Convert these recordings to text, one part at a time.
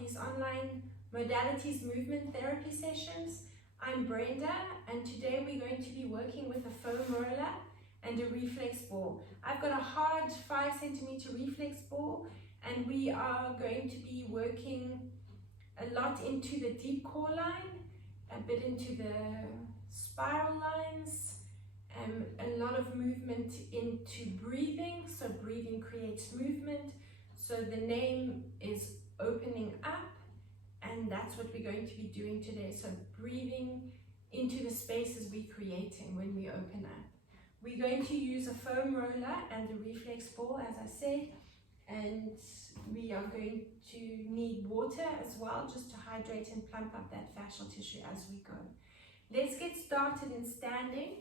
these online modalities movement therapy sessions. I'm Brenda, and today we're going to be working with a foam roller and a reflex ball. I've got a hard 5 centimeter reflex ball, and we are going to be working a lot into the deep core line, a bit into the spiral lines, a lot of movement into breathing. So breathing creates movement. So the name is opening up, and that's what we're going to be doing today. So breathing into the spaces we're creating when we open up. We're going to use a foam roller and a reflex ball, as I said, and we are going to need water as well, just to hydrate and plump up that fascial tissue as we go. Let's get started in standing,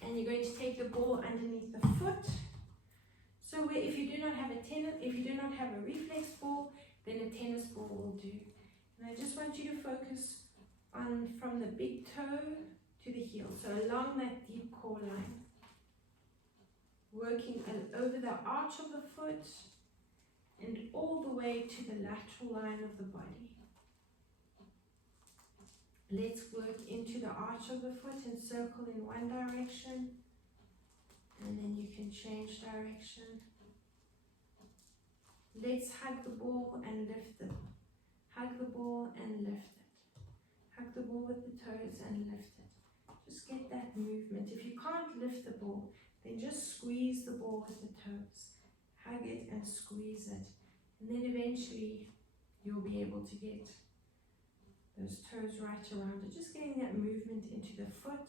and you're going to take the ball underneath the foot. So if you do not have a reflex ball, then a tennis ball will do. And I just want you to focus on from the big toe to the heel, so along that deep core line, working over the arch of the foot and all the way to the lateral line of the body. Let's work into the arch of the foot and circle in one direction, and then you can change direction. Let's hug the ball and lift it. Hug the ball and lift it. Hug the ball with the toes and lift it. Just get that movement. If you can't lift the ball, then just squeeze the ball with the toes. Hug it and squeeze it. And then eventually you'll be able to get those toes right around it. Just getting that movement into the foot,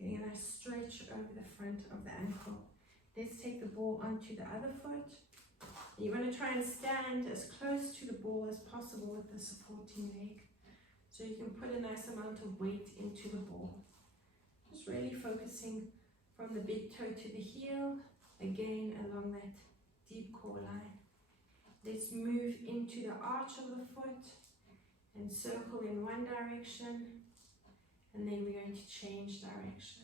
getting a nice stretch over the front of the ankle. Let's take the ball onto the other foot. You want to try and stand as close to the ball as possible with the supporting leg, so you can put a nice amount of weight into the ball. Just really focusing from the big toe to the heel, again along that deep core line. Let's move into the arch of the foot and circle in one direction, and then we're going to change direction.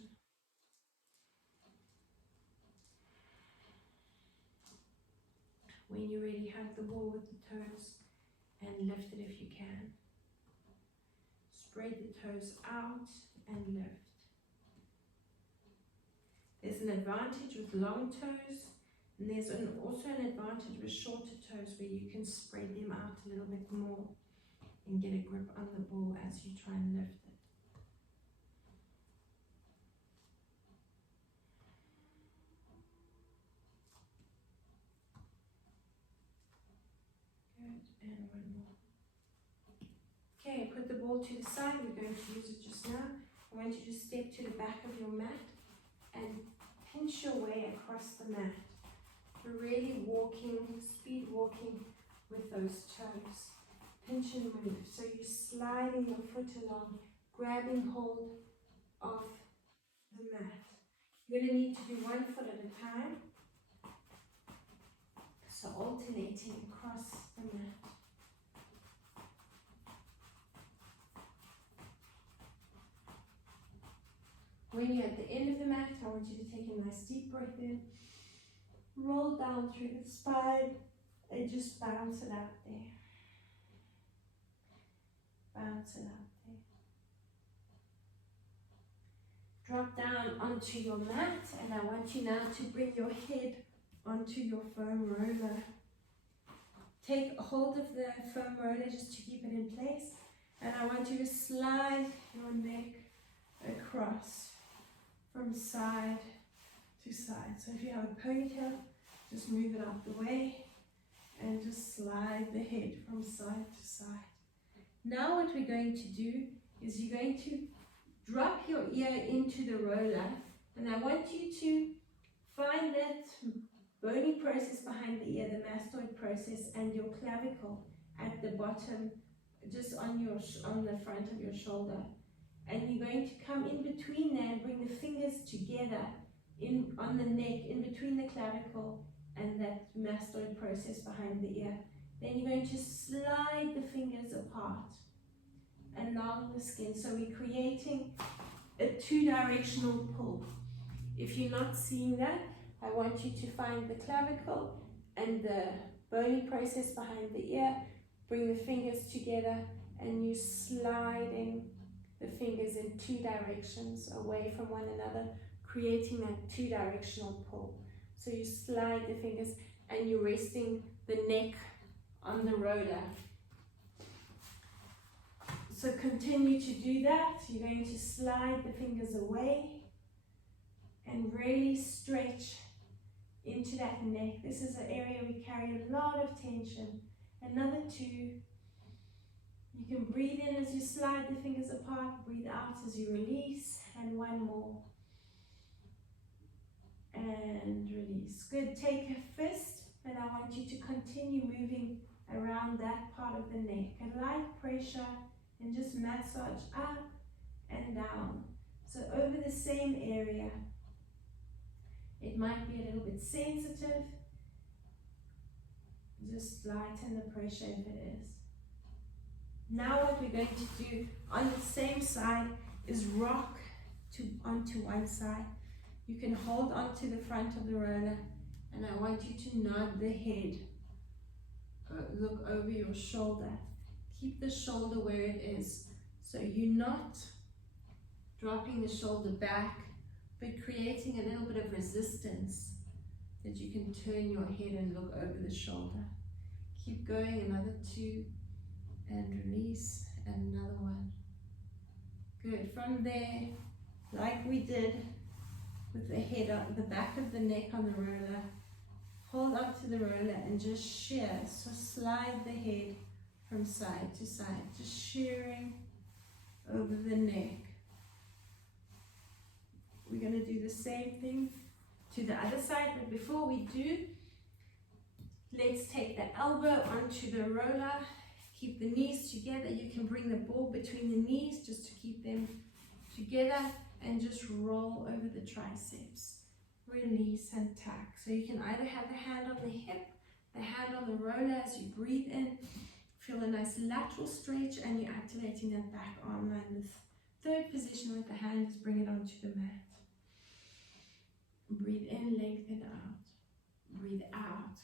When you're ready, hug the ball with the toes and lift it if you can. Spread the toes out and lift. There's an advantage with long toes, and there's also an advantage with shorter toes where you can spread them out a little bit more and get a grip on the ball as you try and lift it. Good, and one more. Okay, put the ball to the side. We're going to use it just now. I want you to step to the back of your mat and pinch your way across the mat. We're really walking, speed walking with those toes. Pinch and move. So you're sliding your foot along, grabbing hold of the mat. You're going to need to do one foot at a time. So alternating across the mat. When you're at the end of the mat, I want you to take a nice deep breath in, roll down through the spine, and just bounce it out there. Bounce it out there. Drop down onto your mat, and I want you now to bring your head onto your foam roller. Take hold of the foam roller just to keep it in place, and I want you to slide your neck across from side to side. So if you have a ponytail, just move it out the way and just slide the head from side to side. Now what we're going to do is you're going to drop your ear into the roller, and I want you to find that bony process behind the ear, the mastoid process, and your clavicle at the bottom, just on the front of your shoulder. And you're going to come in between there and bring the fingers together on the neck, in between the clavicle and that mastoid process behind the ear. Then you're going to slide the fingers apart along the skin. So we're creating a two-directional pull. If you're not seeing that, I want you to find the clavicle and the bony process behind the ear, Bring the fingers together and you sliding the fingers in 2 directions away from one another, creating that 2-directional pull. So you slide the fingers and you're resting the neck on the roller. So continue to do that. You're going to slide the fingers away and really stretch into that neck. This is an area we carry a lot of tension. Another 2. You can breathe in as you slide the fingers apart, breathe out as you release, and 1 more. And release. Good. Take a fist, and I want you to continue moving around that part of the neck. A light pressure, and just massage up and down. So over the same area. It might be a little bit sensitive. Just lighten the pressure if it is. Now what we're going to do on the same side is rock onto one side. You can hold onto the front of the roller, and I want you to nod the head. Look over your shoulder. Keep the shoulder where it is. So you're not dropping the shoulder back, but creating a little bit of resistance that you can turn your head and look over the shoulder. Keep going, another 2, and release, and another 1. Good. From there, like we did with the head on the back of the neck on the roller, hold up to the roller and just shear. So slide the head from side to side, just shearing over the neck. We're going to do the same thing to the other side, but before we do, let's take the elbow onto the roller. Keep the knees together. You can bring the ball between the knees just to keep them together, and just roll over the triceps. Release and tuck. So you can either have the hand on the hip, the hand on the roller as you breathe in. Feel a nice lateral stretch, and you're activating that back arm line. The 3rd position with the hand is bring it onto the mat. Breathe in, lengthen out. Breathe out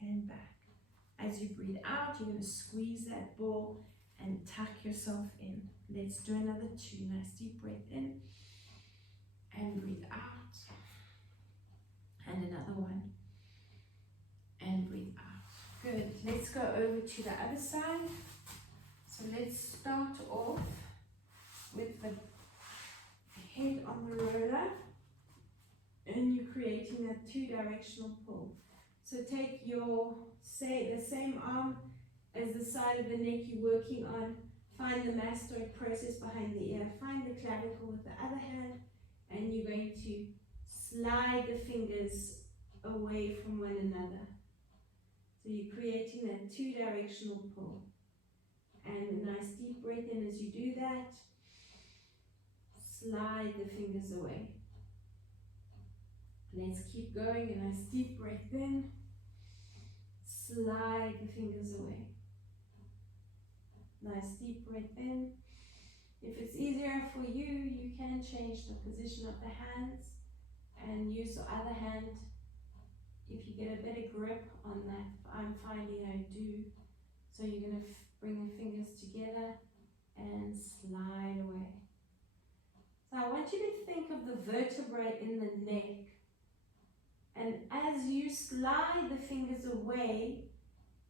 and back. As you breathe out, you're going to squeeze that ball and tuck yourself in. Let's do another 2. Nice deep breath in and breathe out. And another 1 and breathe out. Good. Let's go over to the other side. So let's start off with the head on the roller, and you're creating that 2-directional pull. So take the same arm as the side of the neck you're working on. Find the mastoid process behind the ear. Find the clavicle with the other hand, and you're going to slide the fingers away from one another. So you're creating that 2-directional pull. And a nice deep breath in as you do that. Slide the fingers away. Let's keep going. A nice deep breath in. Slide the fingers away. Nice deep breath in. If it's easier for you, you can change the position of the hands and use the other hand if you get a better grip on that. I'm finding I do. So you're going to bring the fingers together and slide away. So I want you to think of the vertebrae in the neck. And as you slide the fingers away,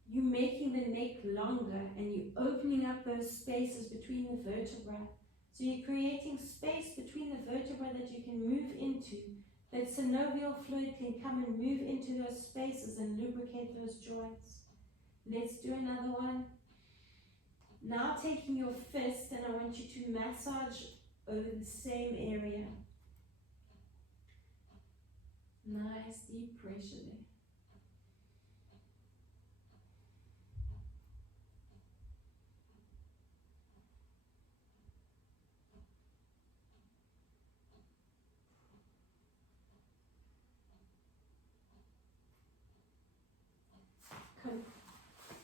you're making the neck longer, and you're opening up those spaces between the vertebrae. So you're creating space between the vertebrae that you can move into, that synovial fluid can come and move into those spaces and lubricate those joints. Let's do another 1. Now taking your fist, and I want you to massage over the same area. Nice deep pressure there.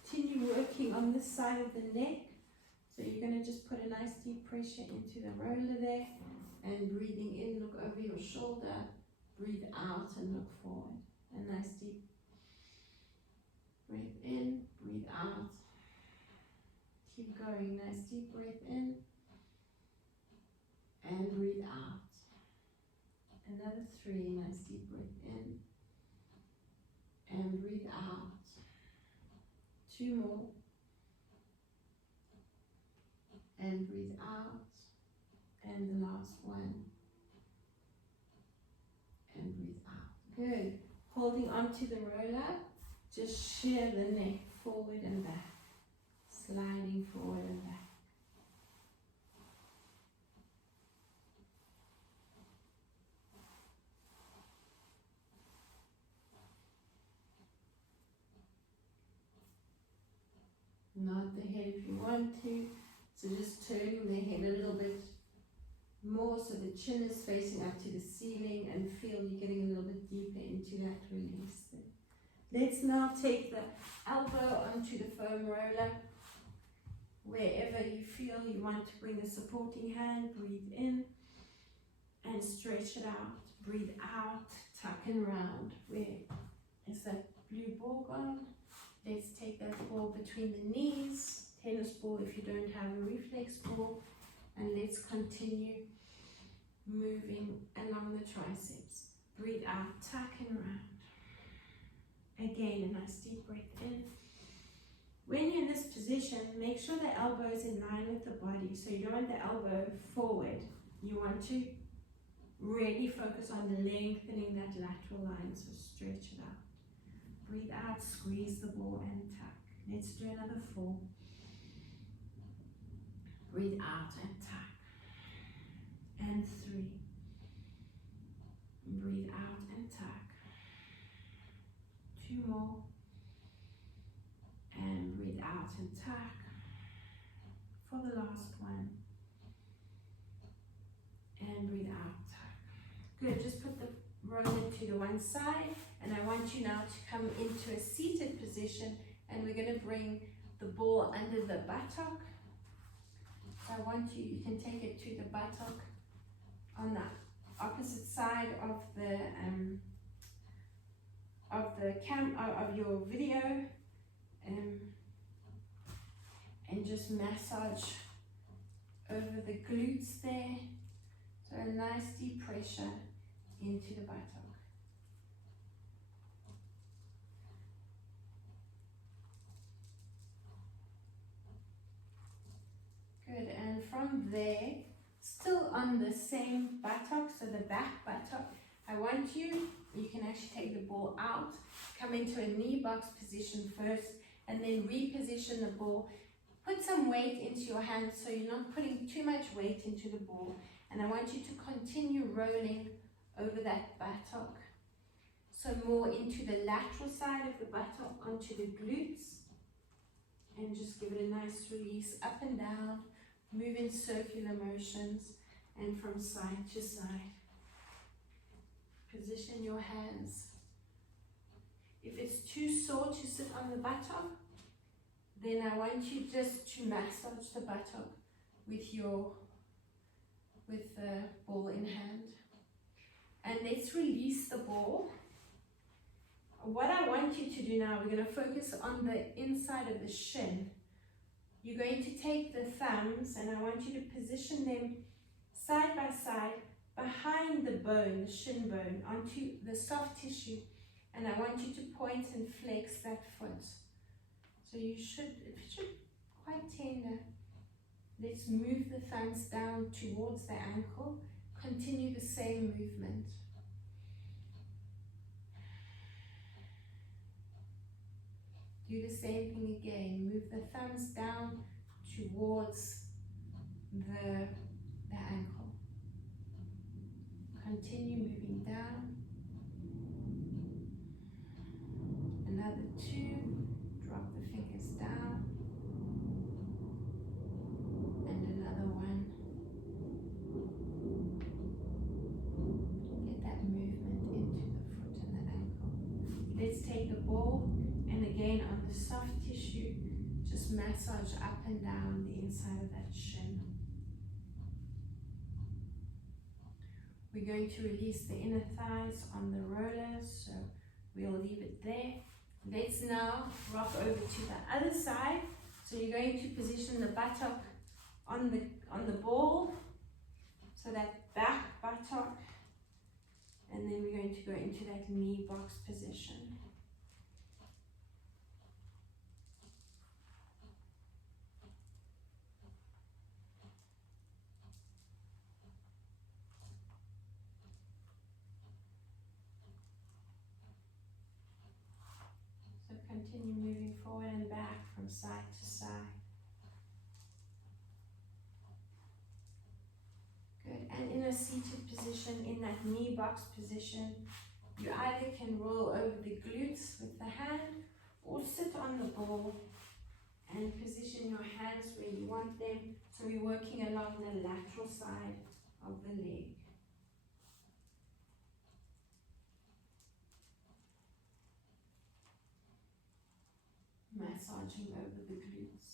Continue working on this side of the neck. So you're going to just put a nice deep pressure into the roller there, and breathing in, look over your shoulder, breathe out and look forward. A nice deep breath in, breathe out. Keep going, nice deep breath in and breathe out. Another 3, nice deep breath in and breathe out. 2 more and breathe out. And the last one and breathe out. Good. Holding onto the roller, just shear the neck forward and back, sliding forward and back. Nod the head if you want to, so just turning the head a little bit more so the chin is facing up to the ceiling and feel you're getting a little bit deeper into that release there. Let's now take the elbow onto the foam roller. Wherever you feel you want to bring a supporting hand, breathe in and stretch it out. Breathe out, tuck and round. Where is that blue ball gone? Let's take that ball between the knees, tennis ball if you don't have a reflex ball, and let's continue moving along the triceps. Breathe out, tuck and round. Again, a nice deep breath in. When you're in this position, make sure the elbow is in line with the body. So you don't want the elbow forward. You want to really focus on lengthening that lateral line, so stretch it out. Breathe out, squeeze the ball and tuck. Let's do another 4. Breathe out and tuck. And 3. Breathe out and tuck. 2 more. And breathe out and tuck. For the last one. And breathe out, tuck. Good, just put the roller to the one side, and I want you now to come into a seated position, and we're going to bring the ball under the buttock. So I want you can take it to the buttock on the opposite side of your video, and just massage over the glutes there. So a nice deep pressure into the buttock. Good, and from there, still on the same buttock, so the back buttock, I want you can actually take the ball out, come into a knee box position first, and then reposition the ball. Put some weight into your hands so you're not putting too much weight into the ball. And I want you to continue rolling over that buttock. So more into the lateral side of the buttock, onto the glutes. And just give it a nice release, up and down, move in circular motions, and from side to side. Position your hands. If it's too sore to sit on the buttock, then I want you just to massage the buttock with the ball in hand. And let's release the ball. What I want you to do now, we're going to focus on the inside of the shin. You're going to take the thumbs, and I want you to position them side by side behind the bone, the shin bone, onto the soft tissue. And I want you to point and flex that foot. So it should quite tender. Let's move the thumbs down towards the ankle. Continue the same movement. Do the same thing again. Move the thumbs down towards the ankle. Continue moving down. Another 2. Drop the fingers down. And another 1. Get that movement into the foot and the ankle. Let's take the ball, and again on the soft tissue, just massage up and down the inside of that shin. We're going to release the inner thighs on the roller, so we'll leave it there. Let's now rock over to the other side. So you're going to position the buttock on the ball, so that back buttock, and then we're going to go into that knee box position. So continue moving forward and back from side to side. Good, and in a seated position, in that knee box position, you either can roll over the glutes with the hand or sit on the ball and position your hands where you want them. So we're working along the lateral side of the leg. Massaging over the glutes.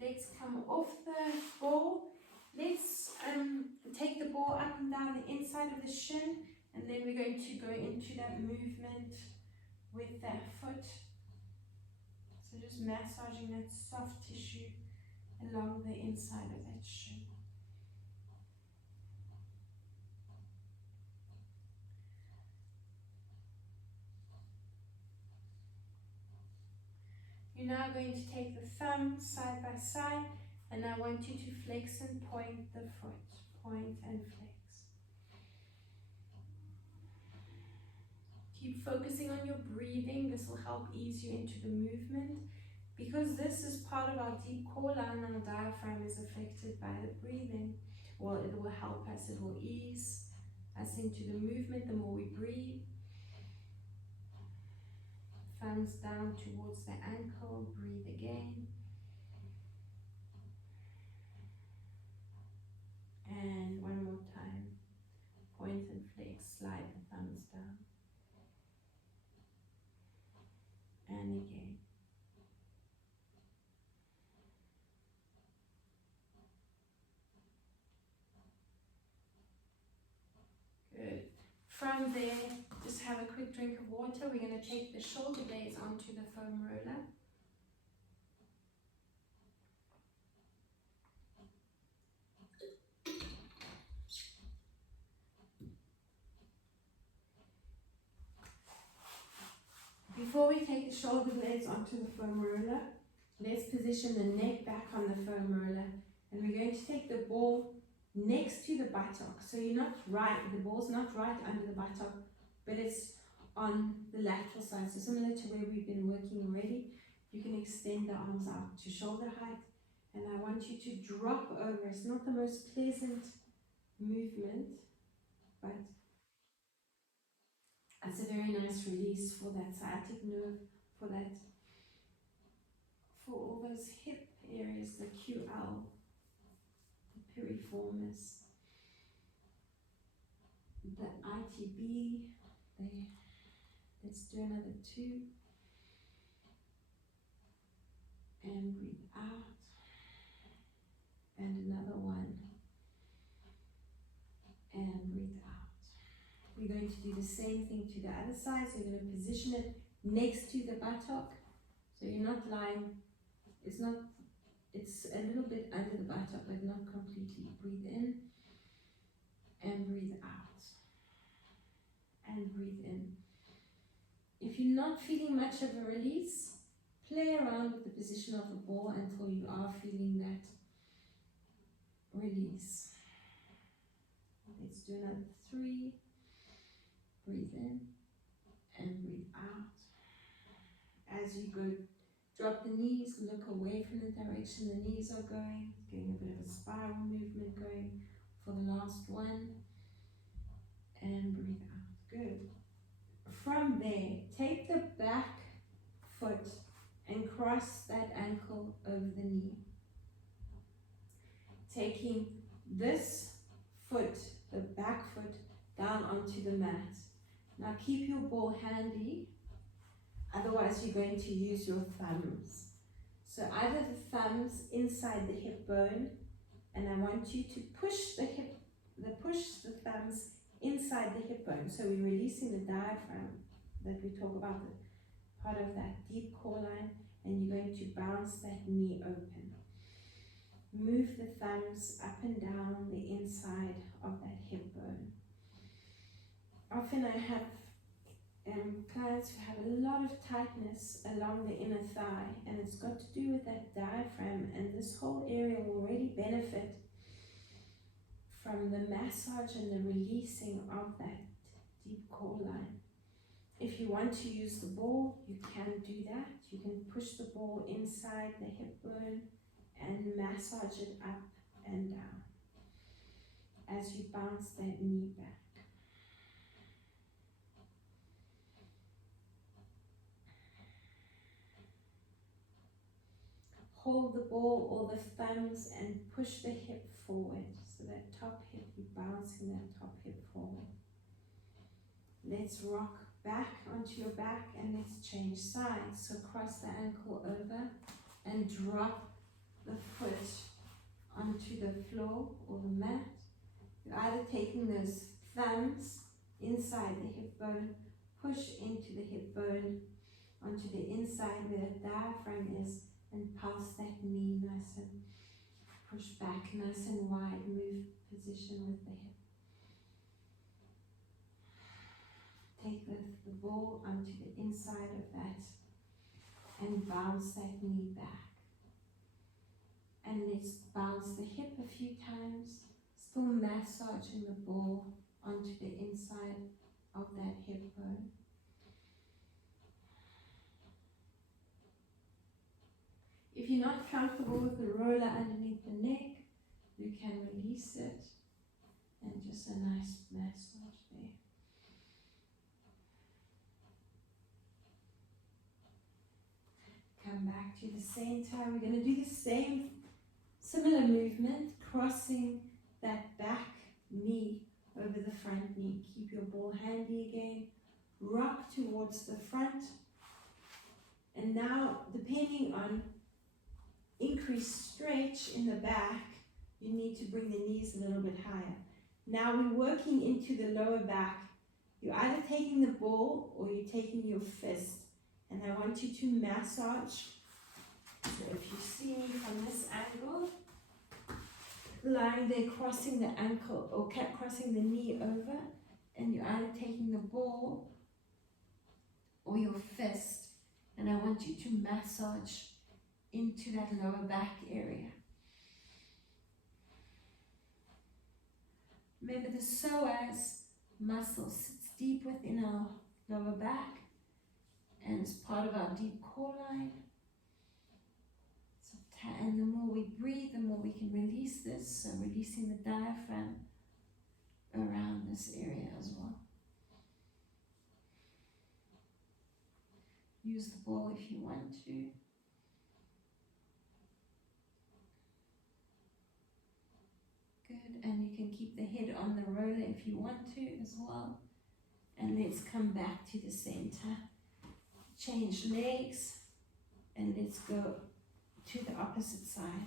Let's come off the ball. Let's take the ball up and down the inside of the shin, and then we're going to go into that movement with that foot. So just massaging that soft tissue along the inside of that shin. You're now going to take the thumb side by side, and I want you to flex and point the foot. Point and flex. Keep focusing on your breathing. This will help ease you into the movement. Because this is part of our deep core line, our diaphragm is affected by the breathing. Well, it will help us. It will ease us into the movement the more we breathe. Thumbs down towards the ankle, breathe again. And one more time. Point and flex, slide the thumbs down. And again. Good. From there, just have a quick drink of water. We're going to take the shoulder blades onto the foam roller. Before we take the shoulder blades onto the foam roller, let's position the neck back on the foam roller. And we're going to take the ball next to the buttock. So you're not right, the ball's not right under the buttock, but it's on the lateral side. So similar to where we've been working already, you can extend the arms out to shoulder height. And I want you to drop over. It's not the most pleasant movement, but it's a very nice release for that sciatic nerve, for all those hip areas, the QL, the piriformis, the ITB. Let's do another 2. And breathe out. And another 1. And breathe out. We're going to do the same thing to the other side. So you're going to position it next to the buttock. So you're not lying, it's a little bit under the buttock, but not completely. Breathe in and breathe out. And breathe in. If you're not feeling much of a release, play around with the position of the ball until you are feeling that release. Let's do another 3. Breathe in and breathe out. As you go, drop the knees, look away from the direction the knees are going, getting a bit of a spiral movement going for the last 1. And breathe out. Good. From there, take the back foot and cross that ankle over the knee. Taking this foot, the back foot, down onto the mat. Now keep your ball handy, otherwise you're going to use your thumbs. So either the thumbs inside the hip bone, and I want you to push the thumbs inside the hip bone. So we're releasing the diaphragm that we talk about, the part of that deep core line, and you're going to bounce that knee open. Move the thumbs up and down the inside of that hip bone. Often I have clients who have a lot of tightness along the inner thigh, and it's got to do with that diaphragm, and this whole area will really benefit from the massage and the releasing of that deep core line. If you want to use the ball, you can do that. You can push the ball inside the hip bone and massage it up and down as you bounce that knee back. Hold the ball or the thumbs and push the hip forward. So that top hip, you're bouncing that top hip forward. Let's rock back onto your back and let's change sides. So cross the ankle over and drop the foot onto the floor or the mat. You're either taking those thumbs inside the hip bone, push into the hip bone, onto the inside where the diaphragm is, and pulse that knee nice and push back nice and wide, move position with the hip. Take the ball onto the inside of that and bounce that knee back. And let's bounce the hip a few times, still massaging the ball onto the inside of that hip bone. If you're not comfortable with the roller underneath the neck, you can release it and just a nice massage there. Come back to the center. We're going to do the same similar movement, crossing that back knee over the front knee. Keep your ball handy again. Rock towards the front. And now, depending on increased stretch in the back, you need to bring the knees a little bit higher. Now we're working into the lower back. You're either taking the ball or you're taking your fist. And I want you to massage. So if you see me from this angle, lying there crossing the ankle or crossing the knee over, and you're either taking the ball or your fist, and I want you to massage into that lower back area. Remember, the psoas muscle sits deep within our lower back and is part of our deep core line. So, and the more we breathe, the more we can release this. So releasing the diaphragm around this area as well. Use the ball if you want to. Good, and you can keep the head on the roller if you want to as well. And let's come back to the center. Change legs, and let's go to the opposite side.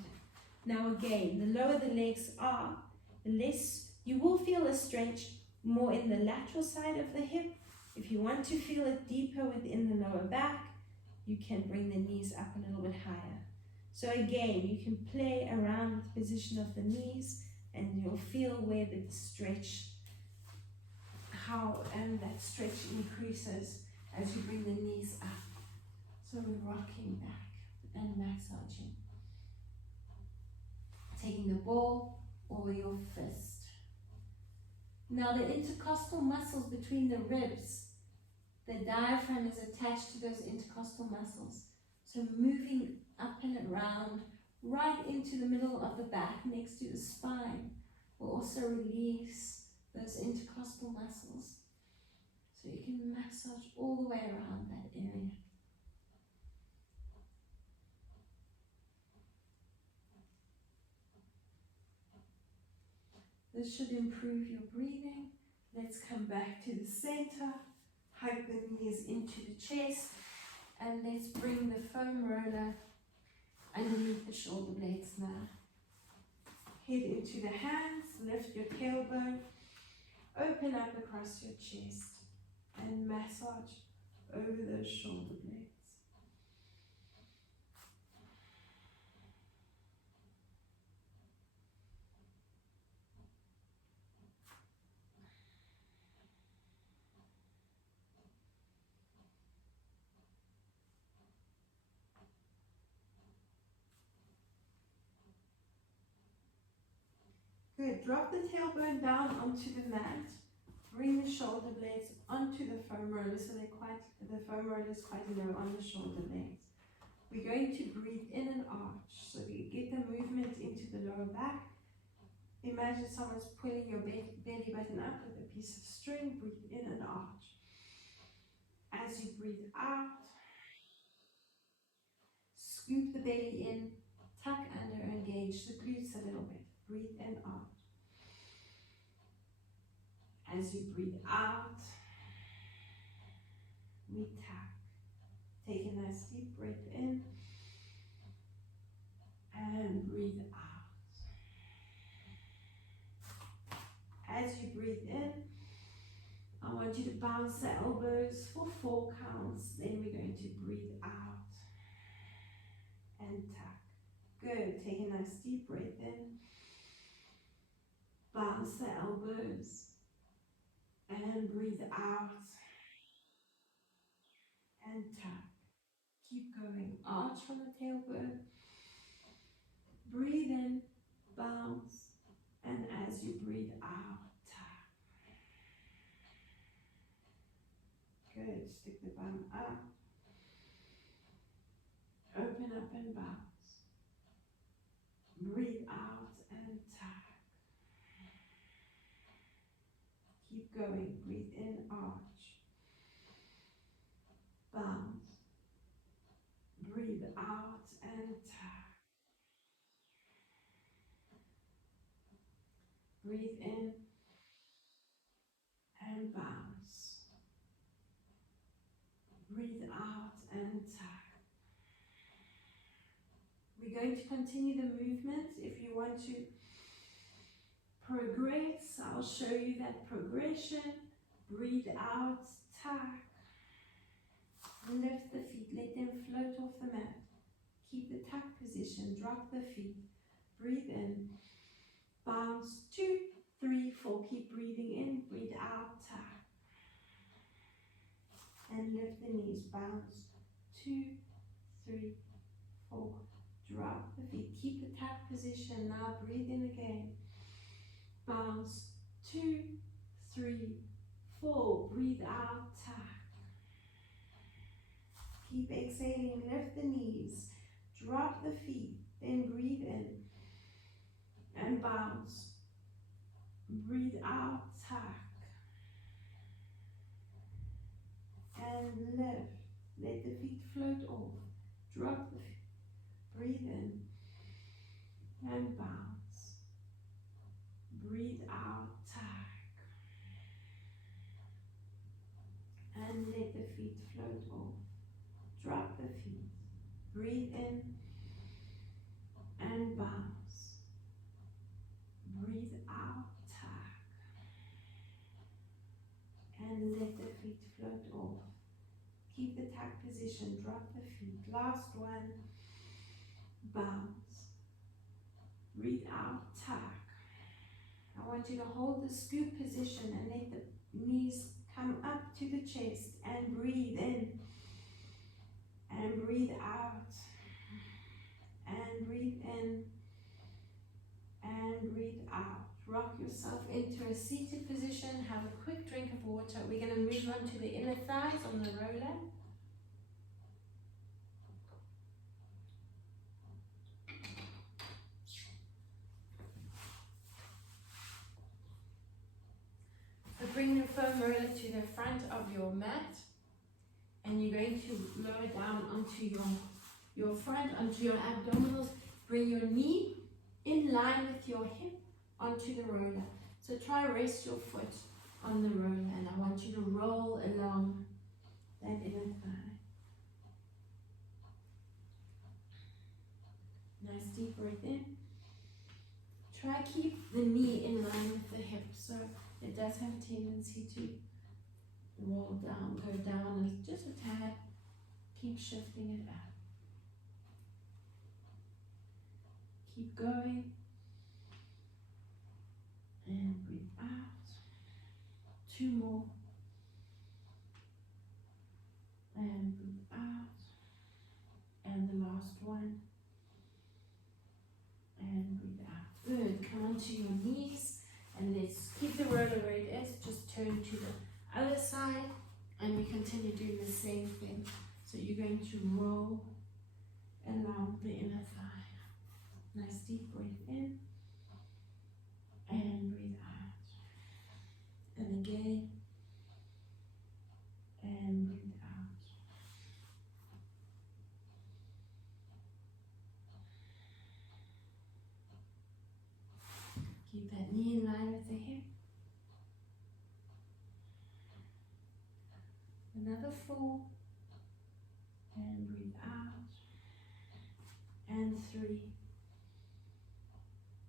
Now again, the lower the legs are, the less you will feel a stretch more in the lateral side of the hip. If you want to feel it deeper within the lower back, you can bring the knees up a little bit higher. So again, you can play around with the position of the knees, and you'll feel where the stretch, how that stretch increases as you bring the knees up. So we're rocking back and massaging. Taking the ball or your fist. Now the intercostal muscles between the ribs, the diaphragm is attached to those intercostal muscles. So moving up and around, right into the middle of the back next to the spine, will also release those intercostal muscles. So you can massage all the way around that area. This should improve your breathing. Let's come back to the center. Hug the knees into the chest. And let's bring the foam roller underneath the shoulder blades now. Head into the hands, lift your tailbone, open up across your chest, and massage over those shoulder blades. Good. Drop the tailbone down onto the mat. Bring the shoulder blades onto the foam roller so the foam roller is quite low on the shoulder blades. We're going to breathe in and arch so that you get the movement into the lower back. Imagine someone's pulling your belly button up with a piece of string. Breathe in and arch. As you breathe out, scoop the belly in, tuck under, engage the glutes a little bit. Breathe in, out. As you breathe out, we tuck. Take a nice deep breath in and breathe out. As you breathe in, I want you to bounce the elbows for 4 counts. Then we're going to breathe out and tuck. Good. Take a nice deep breath in. Bounce the elbows and breathe out and tuck. Keep going. Arch from the tailbone. Breathe in, bounce, and as you breathe out, tuck. Good. Stick the bum up. Open up and bounce. Breathe out and tuck. Keep going. Breathe in, arch. Bounce. Breathe out and tuck. Breathe in and bounce. Breathe out and tuck. We're going to continue the movement. If you want to progress, I'll show you that progression. Breathe out, tuck. Lift the feet, let them float off the mat. Keep the tuck position, drop the feet. Breathe in, bounce, 2, 3, 4. Keep breathing in, breathe out, tuck. And lift the knees, bounce, 2, 3, 4. Drop the feet, keep the tuck position. Now breathe in again. Bounce, 2, 3, 4. Breathe out, tuck. Keep exhaling, lift the knees, drop the feet, then breathe in and bounce. Breathe out, tuck. And lift. Let the feet float off. Drop the feet. Breathe in and bounce. Breathe out, tuck. And let the feet float off. Drop the feet. Breathe in and bounce. Breathe out, tuck. And let the feet float off. Keep the tuck position. Drop the feet. Last one. Bounce. Breathe out, tuck. I want you to hold the scoop position and let the knees come up to the chest and breathe in. And breathe out, and breathe in, and breathe out. Rock yourself into a seated position. Have a quick drink of water. We're going to move on to the inner thighs on the roller. So bring your foam roller to the front of your mat. And you're going to lower down onto your front, onto your abdominals. Bring your knee in line with your hip onto the roller. So try rest your foot on the roller, and I want you to roll along that inner thigh. Nice deep breath in. Try keep the knee in line with the hip, so it does have a tendency to roll down, go down just a tad. Keep shifting it up. Keep going. And breathe out. 2 more. And breathe out. And the last one. And breathe out. Good. Come onto your knees. And let's keep the roller where it is. Just turn to the other side. And we continue doing the same thing. So you're going to roll along the inner thigh. Nice deep breath in. And breathe out. And again. And breathe out. Keep that knee in line with the hip. Another 4. And breathe out. And 3.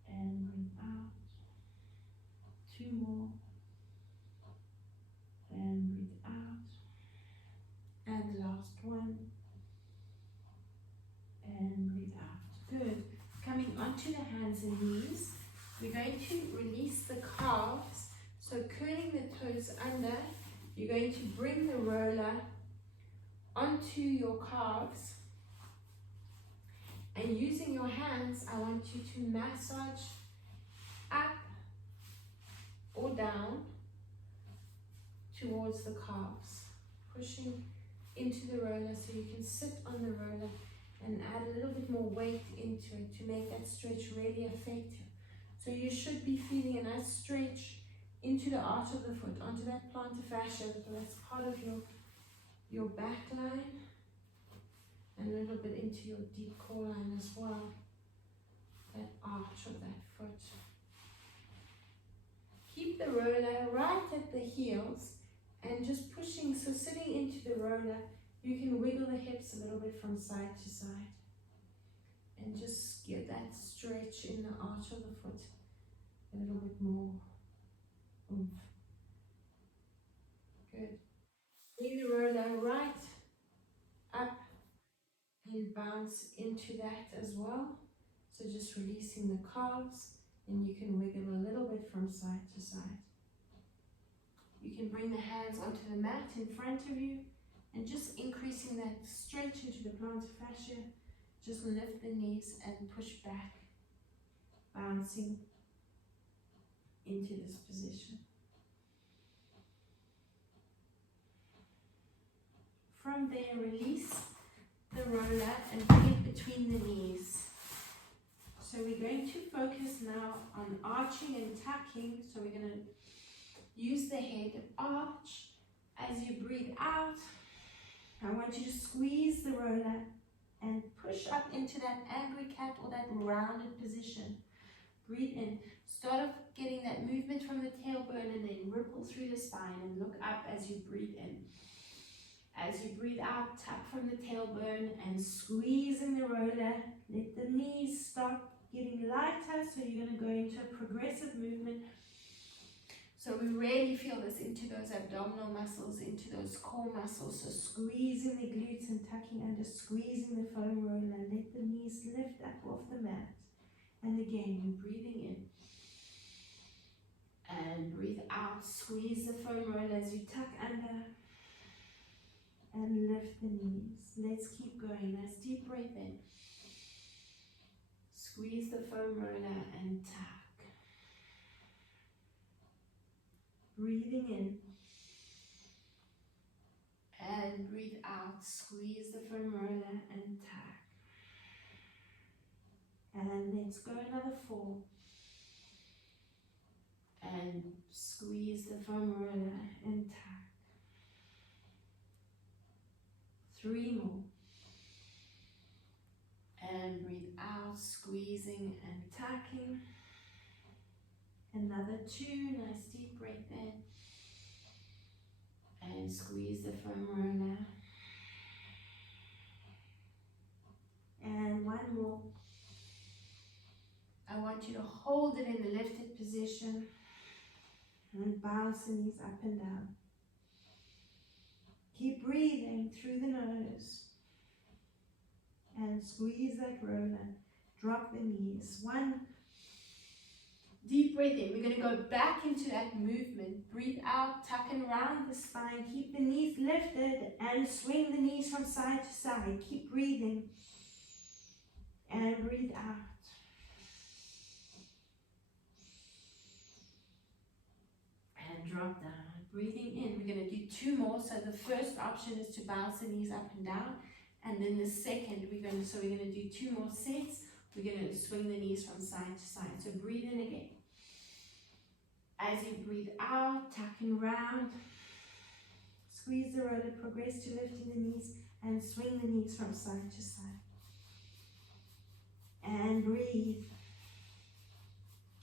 And breathe out. 2 more. And breathe out. And the last one. And breathe out. Good. Coming onto the hands and knees, we're going to release the calves. So curling the toes under, you're going to bring the roller onto your calves. And using your hands, I want you to massage up or down towards the calves, pushing into the roller so you can sit on the roller and add a little bit more weight into it to make that stretch really effective. So you should be feeling a nice stretch into the arch of the foot, onto that plantar fascia, that's part of your back line, and a little bit into your deep core line as well, that arch of that foot. Keep the roller right at the heels and just pushing, so sitting into the roller, you can wiggle the hips a little bit from side to side and just get that stretch in the arch of the foot a little bit more oomph. Good. Bring the roller right up and bounce into that as well. So just releasing the calves, and you can wiggle a little bit from side to side. You can bring the hands onto the mat in front of you and just increasing that stretch into the plantar fascia. Just lift the knees and push back, bouncing into this position. From there, release the roller and bring it between the knees. So we're going to focus now on arching and tucking. So we're going to use the head, arch. As you breathe out, I want you to squeeze the roller and push up into that angry cat or that rounded position. Breathe in. Start off getting that movement from the tailbone and then ripple through the spine and look up as you breathe in. As you breathe out, tuck from the tailbone and squeezing the roller. Let the knees start getting lighter, so you're going to go into a progressive movement. So we really feel this into those abdominal muscles, into those core muscles. So squeezing the glutes and tucking under, squeezing the foam roller. Let the knees lift up off the mat. And again, you're breathing in. And breathe out. Squeeze the foam roller as you tuck under. And lift the knees. Let's keep going. Nice deep breath in. Squeeze the foam roller and tuck. Breathing in. And breathe out. Squeeze the foam roller and tuck. And let's go another 4. And squeeze the foam roller and tuck. 3 more. And breathe out, squeezing and tucking. Another 2, nice deep breath in. And squeeze the foam roller. And 1 more. I want you to hold it in the lifted position and bounce the knees up and down. Keep breathing through the nose and squeeze that roller. Drop the knees. 1 deep breath in. We're going to go back into that movement. Breathe out, tuck and round the spine. Keep the knees lifted and swing the knees from side to side. Keep breathing and breathe out. And drop down. Breathing in. We're going to do 2 more. So the first option is to bounce the knees up and down. And then the second, we're going to do 2 more sets. We're going to swing the knees from side to side. So breathe in again. As you breathe out, tuck and round. Squeeze the roller, progress to lifting the knees and swing the knees from side to side. And breathe.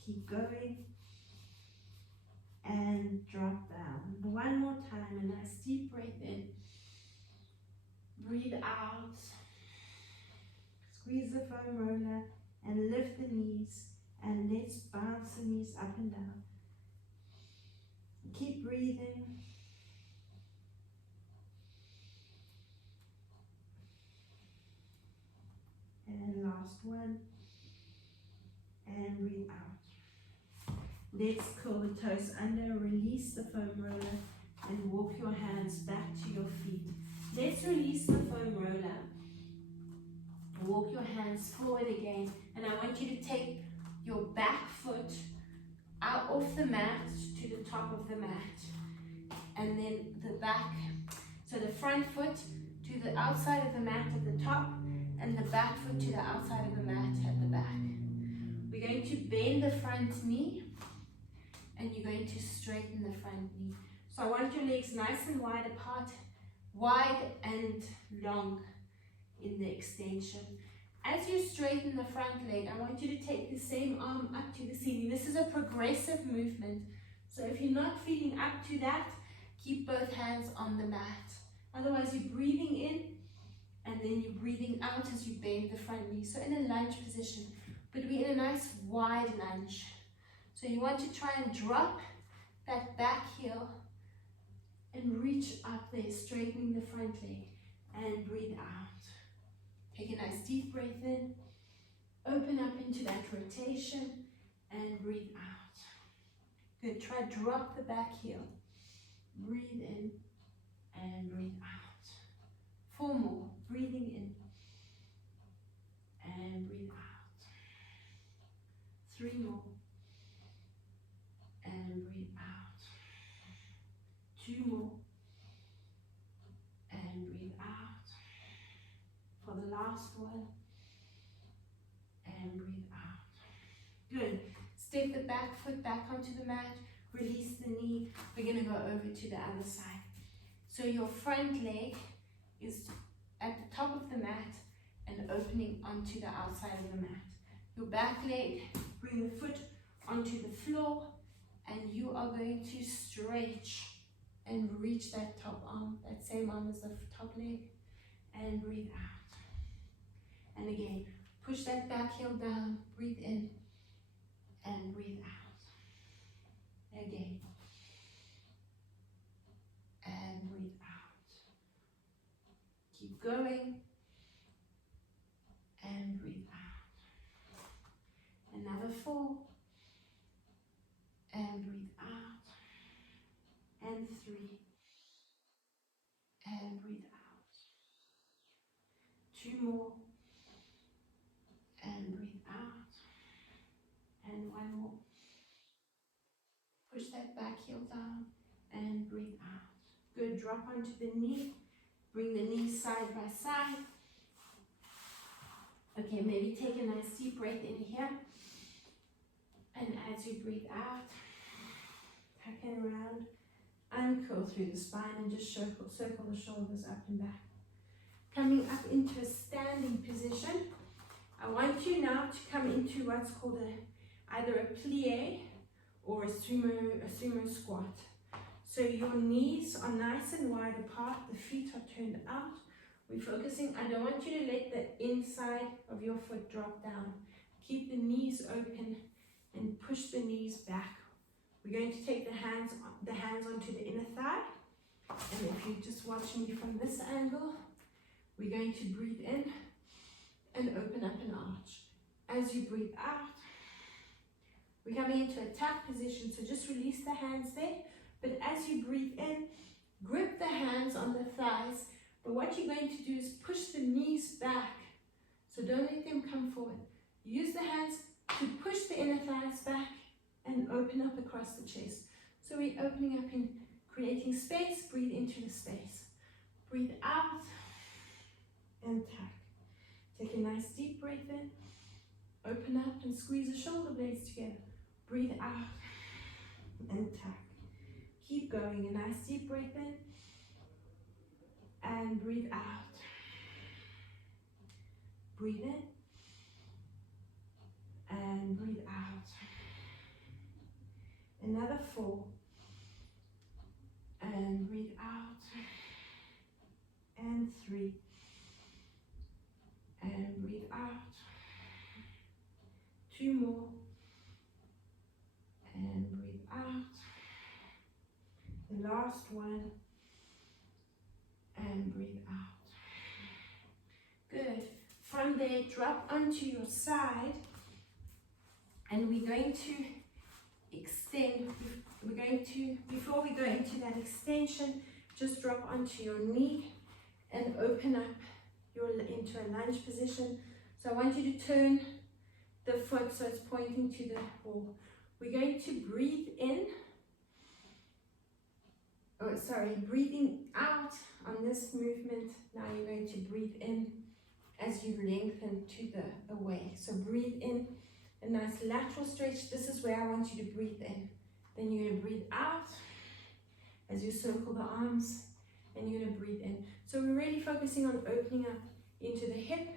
Keep going. And drop down. 1 more time, a nice deep breath in. Breathe out. Squeeze the foam roller and lift the knees, and let's bounce the knees up and down. Keep breathing. And last one. And breathe out. Let's curl the toes under, release the foam roller, and walk your hands back to your feet. Let's release the foam roller. Walk your hands forward again, and I want you to take your back foot out off the mat to the top of the mat, and then the back, so the front foot to the outside of the mat at the top, and the back foot to the outside of the mat at the back. We're going to bend the front knee, and you're going to straighten the front knee. So I want your legs nice and wide apart, wide and long in the extension. As you straighten the front leg, I want you to take the same arm up to the ceiling. This is a progressive movement. So if you're not feeling up to that, keep both hands on the mat. Otherwise, you're breathing in and then you're breathing out as you bend the front knee. So in a lunge position, but we're in a nice wide lunge. So you want to try and drop that back heel and reach up there, straightening the front leg, and breathe out. Take a nice deep breath in, open up into that rotation, and breathe out. Good, try drop the back heel, breathe in, and breathe out. 4 more, breathing in, and breathe out. 3 more, and breathe out. 2 more, and breathe out. For the last one, and breathe out. Good. Step the back foot back onto the mat, release the knee. We're going to go over to the other side. So your front leg is at the top of the mat and opening onto the outside of the mat. Your back leg, bring the foot onto the floor, and you are going to stretch and reach that top arm, that same arm as the top leg, and breathe out. And again, push that back heel down, breathe in, and breathe out. Again, and breathe out. Keep going, and breathe out. Another 4, and breathe out. And 3, and breathe out. 2 more, and breathe out. And 1 more. Push that back heel down and breathe out. Good, drop onto the knee. Bring the knees side by side. Okay, maybe take a nice deep breath in here. And as you breathe out, tuck and round, uncurl through the spine and just circle the shoulders up and back. Coming up into a standing position. I want you now to come into what's called either a plie or a sumo squat. So your knees are nice and wide apart, the feet are turned out. We're focusing, I don't want you to let the inside of your foot drop down. Keep the knees open and push the knees back. We're going to take the hands onto the inner thigh. And if you just watch me from this angle, we're going to breathe in and open up an arch. As you breathe out, we're coming into a tap position, so just release the hands there. But as you breathe in, grip the hands on the thighs. But what you're going to do is push the knees back. So don't let them come forward. Use the hands to push the inner thighs back and open up across the chest. So we're opening up in creating space. Breathe into the space. Breathe out and tuck. Take a nice deep breath in. Open up and squeeze the shoulder blades together. Breathe out and tuck. Keep going. A nice deep breath in and breathe out. Breathe in and breathe out. Another 4 and breathe out. And 3 and breathe out. 2 more and breathe out. The last one and breathe out. Good. From there, drop onto your side and we're going to extend. Before we go into that extension, just drop onto your knee and open up into a lunge position. So I want you to turn the foot so it's pointing to the wall. We're going to breathe in. Breathing out on this movement. Now you're going to breathe in as you lengthen to the away. So breathe in, a nice lateral stretch. This is where I want you to breathe in. Then you're going to breathe out as you circle the arms, and you're going to breathe in. So we're really focusing on opening up into the hip,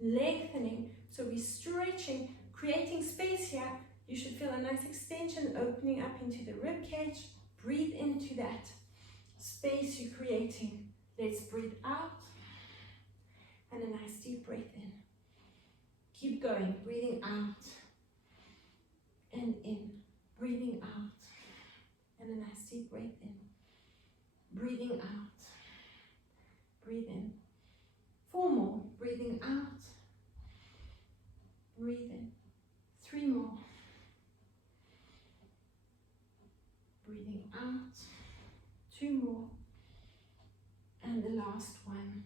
lengthening. So we're stretching, creating space here. You should feel a nice extension opening up into the rib cage. Breathe into that space you're creating. Let's breathe out and a nice deep breath in. Keep going, breathing out and in, breathing out and a nice deep breath in. Breathing out, breathe in. 4 more, breathing out, breathe in. 3 more, breathing out. 2 more, and the last one,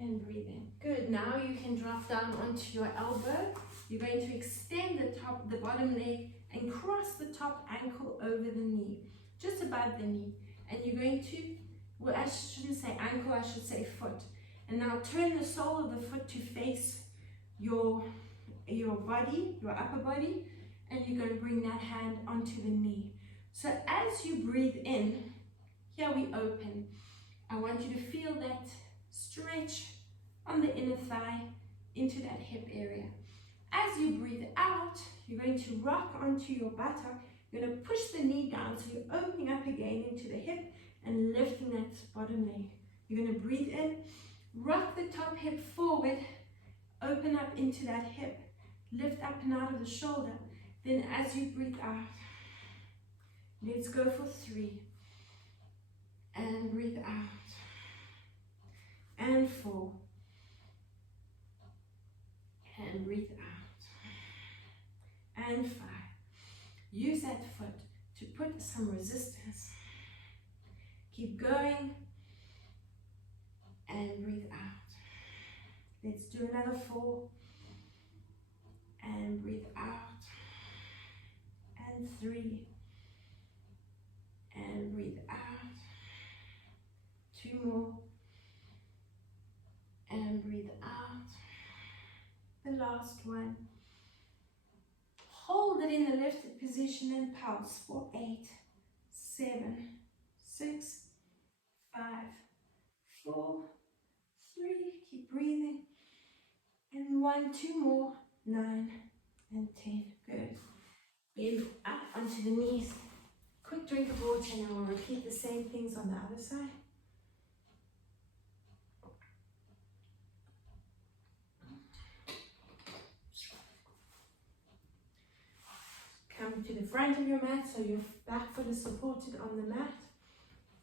and breathe in. Good. Now you can drop down onto your elbow. You're going to extend the bottom leg and cross the top ankle over the knee, just above the knee. And you're going to, well, I shouldn't say ankle, I should say foot. And now turn the sole of the foot to face your body, your upper body, and you're going to bring that hand onto the knee. So as you breathe in, here we open. I want you to feel that stretch on the inner thigh into that hip area. As you breathe out, you're going to rock onto your buttock. You're going to push the knee down, so you're opening up again into the hip and lifting that bottom leg. You're going to breathe in, rock the top hip forward, open up into that hip, lift up and out of the shoulder. Then as you breathe out, let's go for 3. And breathe out. And 4. And breathe out. And 5. Use that foot to put some resistance. Keep going. And breathe out. Let's do another 4. And breathe out. And 3. And breathe out. 2 more. And breathe out. The last one. Hold it in the lifted position and pulse for 8, 7, 6, 5, 4, 3. Keep breathing. And 1, 2 more. 9 and 10. Good. Bend up onto the knees. Quick drink of water and then we'll repeat the same things on the other side. Come to the front of your mat so your back foot is supported on the mat.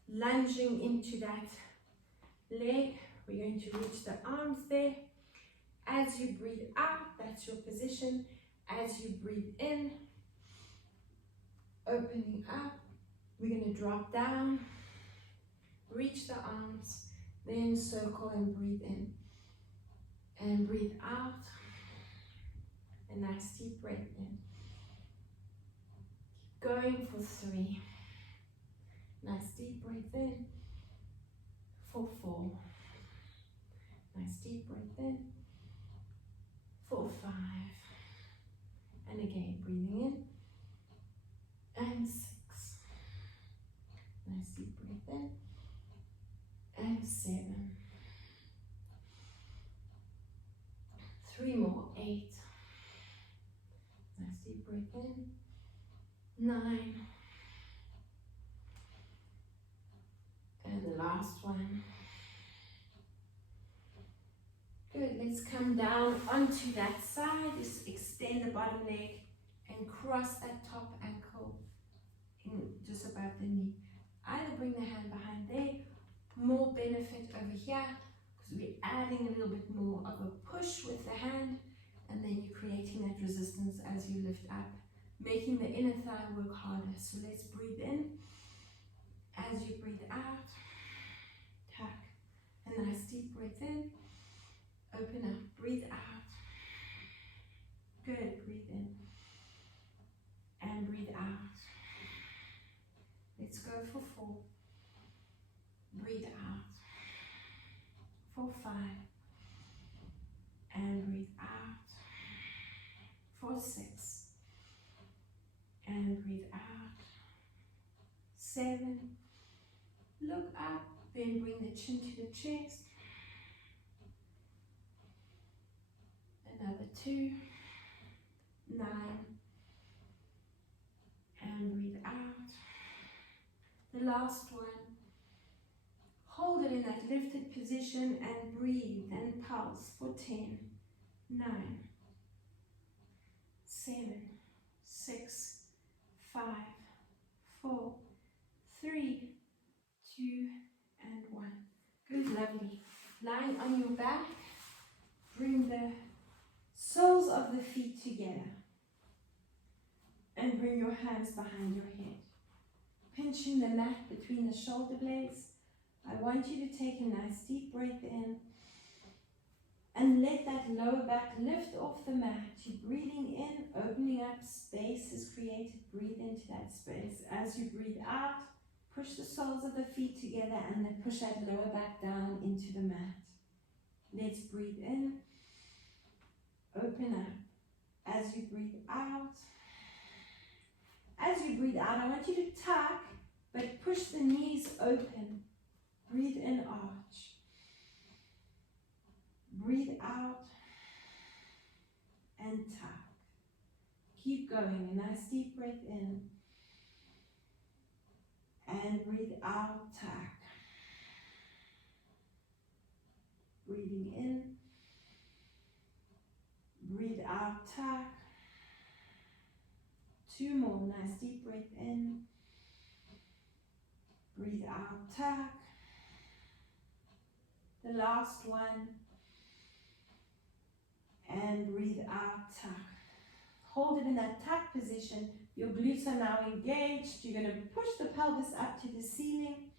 Lunging into that leg. We're going to reach the arms there. As you breathe out, that's your position. As you breathe in, opening up, we're going to drop down, reach the arms, then circle and breathe in. And breathe out. A nice deep breath in. Keep going for 3. Nice deep breath in. For 4. Nice deep breath in. For 5. And again, breathing in. And 6. Nice deep breath in. And 7. 3 more. 8. Nice deep breath in. 9. And the last one. Good, let's come down onto that side. Just extend the bottom leg and cross that top ankle in just above the knee. Either bring the hand behind there, more benefit over here, because we're adding a little bit more of a push with the hand, and then you're creating that resistance as you lift up, making the inner thigh work harder. So let's breathe in. As you breathe out, tuck. A nice deep breath in. Open up, breathe out. Good, breathe in. And breathe out. Let's go for 4. Breathe out. For 5. And breathe out. For 6. And breathe out. 7. Look up, then bring the chin to the chest. Another 2. 9. And breathe out. The last one. Hold it in that lifted position and breathe and pulse for 10. 9. 7. 6. 5. 4. 3. 2. And 1. Good, lovely. Lying on your back, bring the soles of the feet together and bring your hands behind your head. Pinching the mat between the shoulder blades. I want you to take a nice deep breath in and let that lower back lift off the mat. You're breathing in, opening up, space is created. Breathe into that space. As you breathe out, push the soles of the feet together and then push that lower back down into the mat. Let's breathe in. Open up. As you breathe out, I want you to tuck, but push the knees open. Breathe in, arch. Breathe out and tuck. Keep going. A nice deep breath in. And breathe out, tuck. Breathing in. Breathe out, tuck. 2 more. Nice deep breath in. Breathe out, tuck. The last one. And breathe out, tuck. Hold it in that tuck position. Your glutes are now engaged. You're going to push the pelvis up to the ceiling.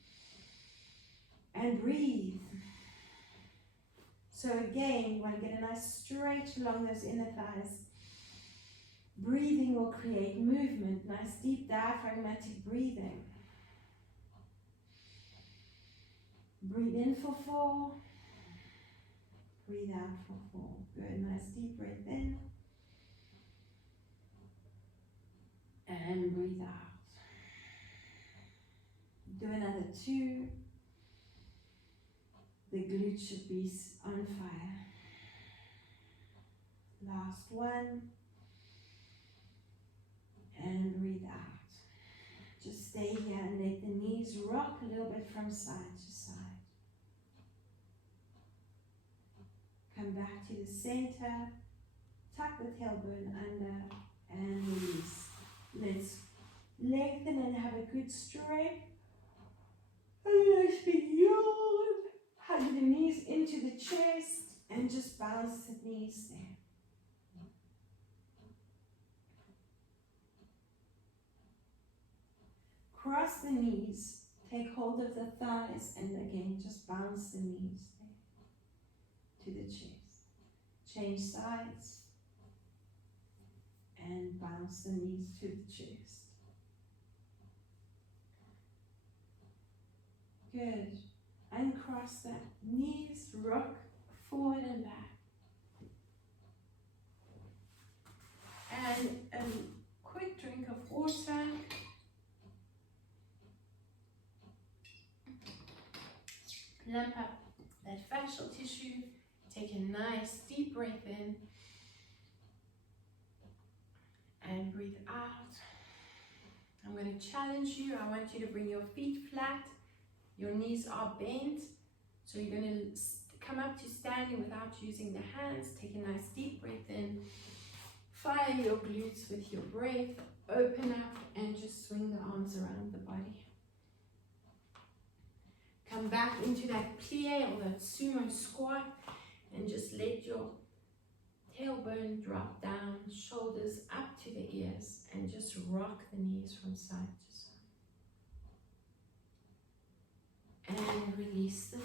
And breathe. So again, you want to get a nice stretch along those inner thighs. Breathing will create movement. Nice deep diaphragmatic breathing. Breathe in for 4. Breathe out for 4. Good. Nice deep breath in. And breathe out. Do another 2. The glutes should be on fire. Last one. and breathe out. Just stay here and let the knees rock a little bit from side to side. Come back to the center, tuck the tailbone under and release. Let's lengthen and have a good stretch. And nice big yawn. Hug the knees into the chest and just bounce the knees there. Cross the knees, take hold of the thighs, and again just bounce the knees there to the chest. Change sides and bounce the knees to the chest. Good. Uncross the knees, rock forward and back. And a quick drink of water. Plump up that fascial tissue. Take a nice deep breath in. And breathe out. I'm going to challenge you. I want you to bring your feet flat. Your knees are bent. So you're going to come up to standing without using the hands. Take a nice deep breath in. Fire your glutes with your breath. Open up and just swing the arms around the body. Come back into that plie or that sumo squat and just let your tailbone drop down, shoulders up to the ears, and just rock the knees from side to side. And release the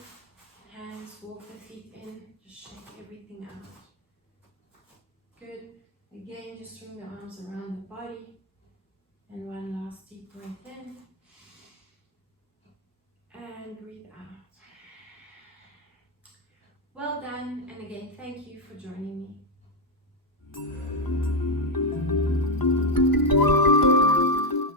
hands, walk the feet in, just shake everything out. Good. Again, just swing the arms around the body. And one last deep breath in. And breathe out. Well done, and again, thank you for joining me.